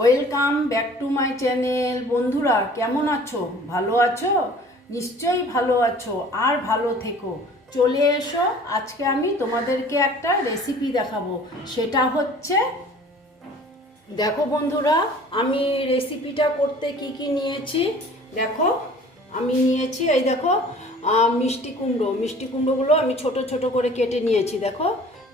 Welcome back to my channel বন্ধুরা, কেমন আছো? ভালো আছো? নিশ্চয়ই ভালো আছো, আর ভালো থেকো। চলে এসো, আজকে আমি তোমাদেরকে একটা রেসিপি দেখাবো। সেটা হচ্ছে, দেখো বন্ধুরা, আমি রেসিপিটা করতে কি কি নিয়েছি? দেখো, আমি নিয়েছি, এই দেখো মিষ্টি কুমড়ো। মিষ্টি কুমড়োগুলো আমি ছোট ছোট করে কেটে নিয়েছি, দেখো।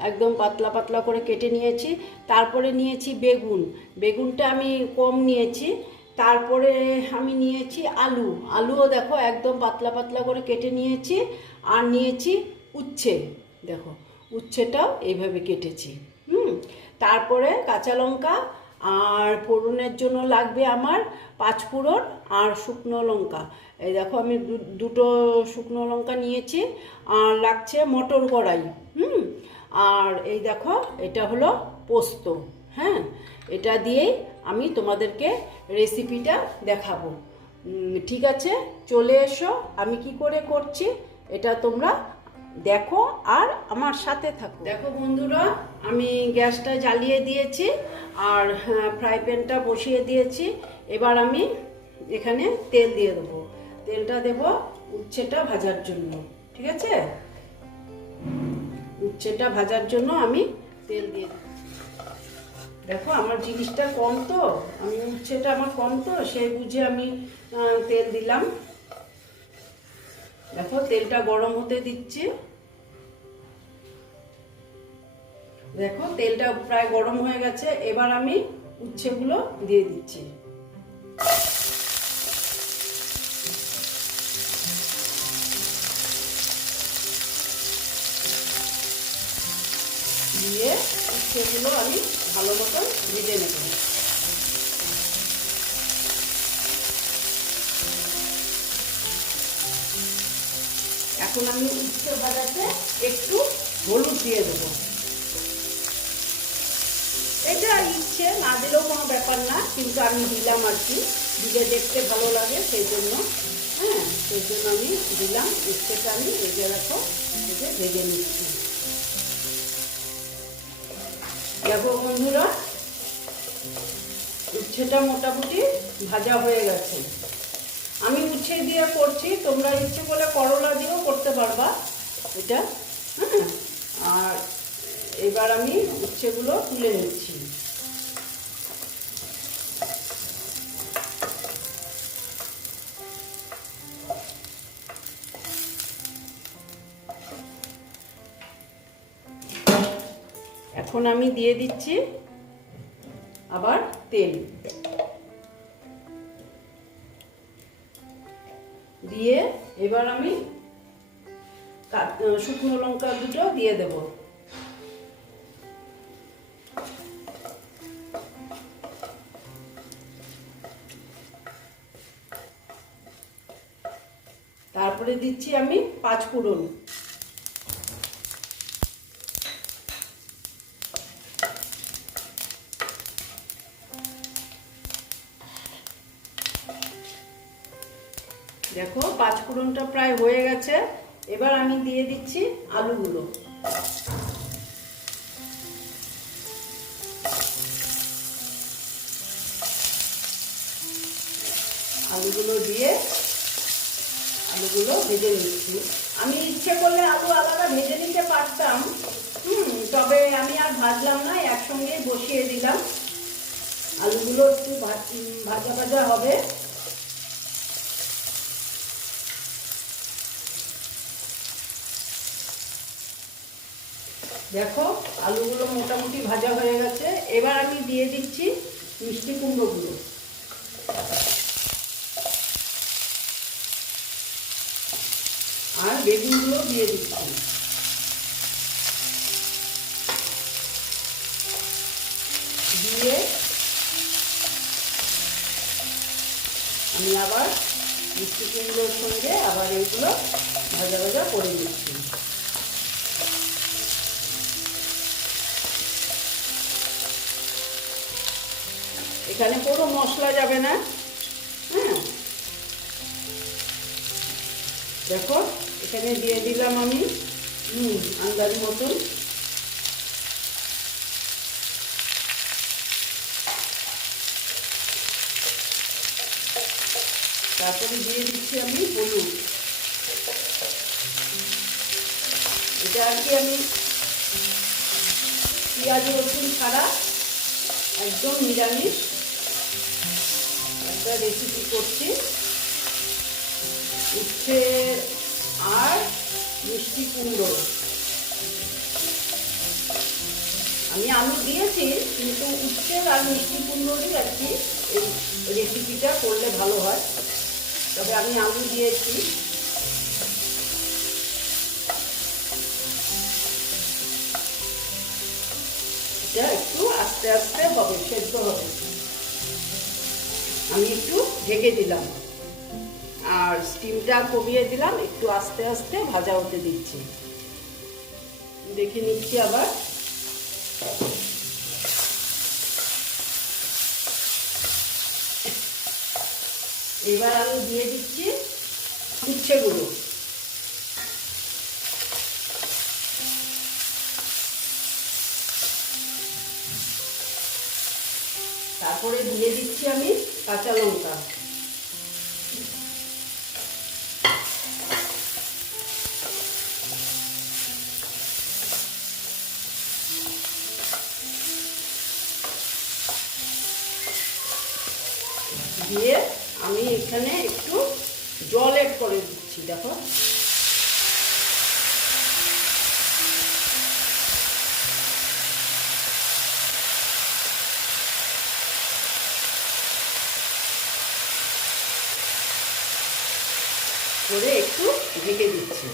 একদম পাতলা পাতলা করে কেটে নিয়েছি। তারপরে নিয়েছি বেগুন। বেগুনটা আমি কম নিয়েছি। তারপরে আমি নিয়েছি আলু। আলুও দেখো একদম পাতলা পাতলা করে কেটে নিয়েছি। আর নিয়েছি উচ্ছে। দেখো, উচ্ছেটাও এইভাবে কেটেছি। হুম? তারপরে কাঁচা লঙ্কা আর ফোড়নের জন্য লাগবে আমার পাঁচ ফোড়ন আর শুকনো লঙ্কা। এই দেখো আমি দুটো শুকনো লঙ্কা নিয়েছি। আর লাগছে মটর কড়াই। হুম? আর এই দেখো, এটা হলো পোস্ত হ্যাঁ? এটা দিয়েই আমি তোমাদেরকে রেসিপিটা দেখাবো। ঠিক আছে? চলে এসো, আমি কি করে করছি, এটা তোমরা দেখো আর আমার সাথে থাকো। দেখো বন্ধুরা, আমি গ্যাসটা জ্বালিয়ে দিয়েছি আর ফ্রাই প্যানটা বসিয়ে দিয়েছি। এবার আমি এখানে তেল দিয়ে দেবো। তেলটা দেব উচ্ছেটা ভাজার জন্য, ঠিক আছে? উচ্ছেটা ভাজার জন্য আমি তেল দিয়ে দেখো, আমার জিনিসটা কম তো, আমি উচ্ছেটা আমার কম তো, সেই বুঝে আমি তেল দিলাম। দেখো, তেলটা গরম হতে দিচ্ছি। দেখো, তেলটা প্রায় গরম হয়ে গেছে, এবার আমি উচ্ছেগুলো দিয়ে দিচ্ছি। উচ্ছেগুলো আমি ভালো মতন ভেজে নেব। এখন আমি উচ্ছে ভাজাতে একটু হলুদ দিয়ে দেবো। এটা ইচ্ছে, না দিলেও কোনো ব্যাপার না, কিন্তু আমি দিলাম আর কি। দিলে দেখতে ভালো লাগে, সেই জন্য হ্যাঁ সেই জন্য আমি দিলাম, উচ্ছেটা আমি ভেজে রাখো, ভেজে ভেজে নিচ্ছি। দেখো বন্ধুরা, উচ্ছেটা মোটামুটি ভাজা হয়ে গেছে। আমি উচ্ছে দিয়ে করছি, তোমরা ইচ্ছে করলে করলা দিয়েও করতে পারবা এটা হ্যাঁ? আর এবার আমি উচ্ছেগুলো তুলে নিচ্ছি। এখন আমি দিয়ে দিচ্ছি আবার তেল। দিয়ে এবার আমি শুকনো লঙ্কা দুটো দিয়ে দেব। তারপরে দিচ্ছি আমি পাঁচ ফোড়ন দেখো পাঁচ ফোড়নটা প্রায় হয়ে গেছে। এবার আমি দিয়ে দিচ্ছি আলুগুলো। আলুগুলো দিয়ে আলুগুলো ভেজে নিচ্ছি। আমি ইচ্ছে করলে আলু আলাদা ভেজে নিতে পারতাম। হুম, তবে আমি আর ভাজলাম না, একসঙ্গেই বসিয়ে দিলাম। আলুগুলো একটু ভাজা ভাজা হবে। দেখো, আলুগুলো মোটামুটি ভাজা হয়ে গেছে। এবার আমি দিয়ে দিচ্ছি মিষ্টি কুমড়োগুলো। আর বেগুনগুলো দিয়ে দিচ্ছি। দিয়ে আমি আবার মিষ্টি কুমড়োর সঙ্গে আবার এইগুলো ভাজা ভাজা করে দিচ্ছি এখানে পুরো মশলা যাবে না। হ্যাঁ। দেখো, এখানে দিয়ে দিলাম আমি, নুন, আন্দাজ মতন। তারপরে দিয়ে দিচ্ছি আমি হলুদ। এটা আর কি আমি পেঁয়াজ রসুন ছাড়া একদম নিরামিষ। একটা রেসিপি করছি। উচ্ছে আর মিষ্টি কুমড়ো। আমি আলু দিয়েছি, কিন্তু উচ্ছের আর মিষ্টি কুমড়োরই আর কি এই রেসিপিটা করলে ভালো হয়। তবে আমি আলু দিয়েছি। একটু আস্তে আস্তে হবে, সেদ্ধ হবে। আমি একটু ঢেকে দিলাম। আর স্টিমটা কমিয়ে দিলাম, একটু আস্তে আস্তে ভাজা হতে দিচ্ছি। দেখে নিচ্ছি আবার। এবার আমি দিয়ে দিচ্ছি উচ্ছেগুলো কাঁচা লঙ্কা। দিয়ে আমি এখানে একটু জল এড করে দিচ্ছি দেখো। করে একটু ঢেকে দিচ্ছি।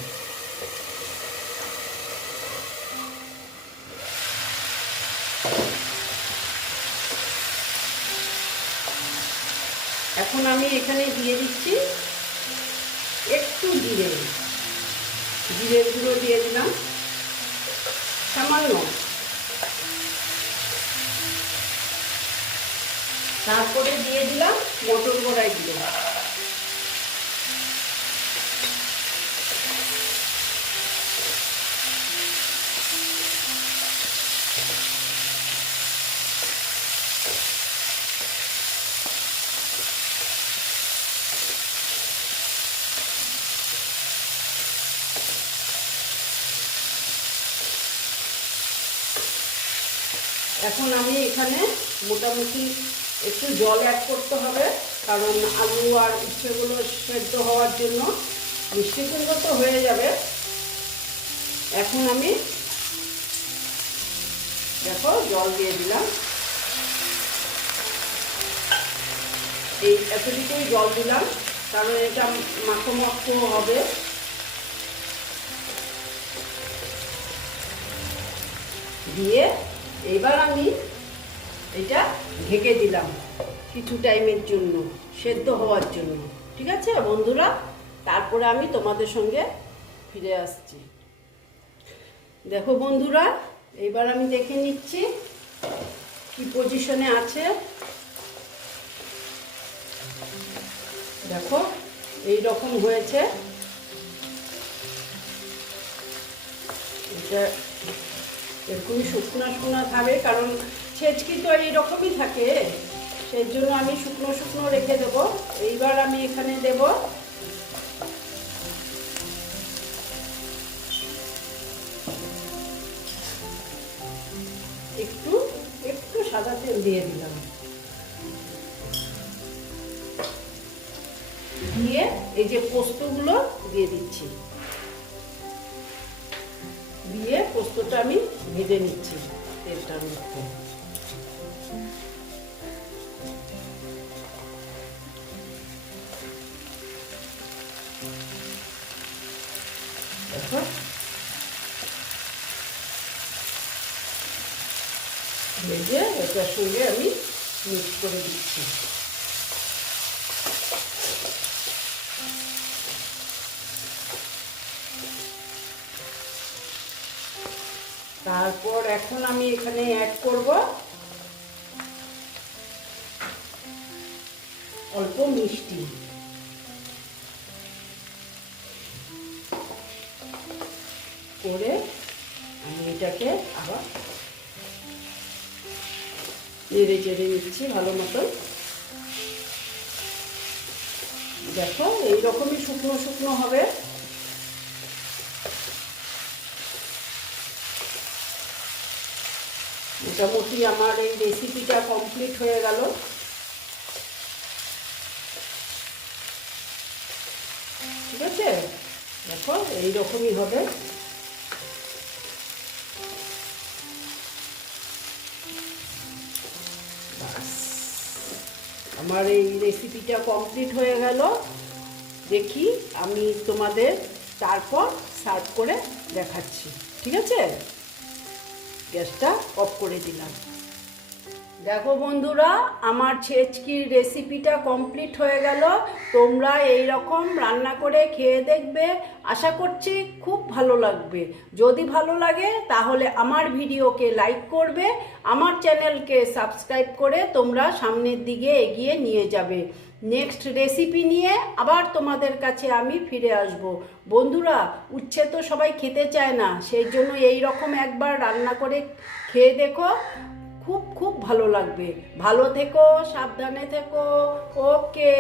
এখন আমি এখানে দিয়ে দিচ্ছি একটু জিরে। জিরের গুঁড়ো দিয়ে দিলাম। সামান্য। তারপরে দিয়ে দিলাম মটর গোড়াই দিয়ে এখন আমি এখানে মোটামুটি একটু জল অ্যাড করতে হবে, কারণ আলু আর উচ্ছেগুলো সেদ্ধ হওয়ার জন্য মিষ্টি কুমড়ো তো হয়ে যাবে। এখন আমি দেখো জল দিয়ে দিলাম। এই এতটুকুই জল দিলাম, কারণ এটা মাখো মাখো হবে। দিয়ে এবার আমি এটা ঢেকে দিলাম কিছু টাইমের জন্য, সেদ্ধ হওয়ার জন্য। ঠিক আছে বন্ধুরা? তারপরে আমি তোমাদের সঙ্গে ফিরে আসছি। দেখো বন্ধুরা, এবার আমি দেখে নিচ্ছি কি পজিশনে আছে। দেখো এই রকম হয়েছে। এটা এরকমই শুকনো শুকনো থাকবে কারণ ছেচকি তো এইরকমই থাকে। সেই জন্য আমি শুকনো শুকনো রেখে দেব। এইবার আমি এখানে দেব একটু একটু সাদা তেল দিয়ে দিলাম। দিয়ে এই যে পোস্তগুলো দিয়ে দিচ্ছি। পোস্তটা আমি ভেজে নিচ্ছি তেলটার মধ্যে। ভেজে এটার সঙ্গে আমি মিক্স করে দিচ্ছি। তারপর এখন আমি এখানে অ্যাড করব অল্প মিষ্টি। করে আমি এটাকে আবার নেড়ে চেড়ে নিচ্ছি ভালো মতন। দেখো, এইরকমই শুকনো শুকনো হবে। মোটামুটি আমার এই রেসিপিটা কমপ্লিট হয়ে গেল। ঠিক আছে? দেখো, এইরকমই হবে। আমার এই রেসিপিটা কমপ্লিট হয়ে গেল। দেখি আমি তোমাদের তারপর সার্ভ করে দেখাচ্ছি। ঠিক আছে? গ্যাসটা অফ করে দিলাম। দেখো বন্ধুরা, আমার ছেচকির রেসিপিটা কমপ্লিট হয়ে গেল। তোমরা এই রকম রান্না করে খেয়ে দেখবে। আশা করছি খুব ভালো লাগবে। যদি ভালো লাগে, তাহলে আমার ভিডিওকে লাইক করবে। আমার চ্যানেলকে সাবস্ক্রাইব করে তোমরা সামনের দিকে এগিয়ে নিয়ে যাবে। নেক্সট রেসিপি নিয়ে আবার তোমাদের কাছে আমি ফিরে আসব। বন্ধুরা, উচ্ছে তো সবাই খেতে চায় না, সেই জন্য এই রকম একবার রান্না করে খেয়ে দেখো, খুব খুব ভালো লাগবে। ভালো থেকো, সাবধানে থেকো, ওকে।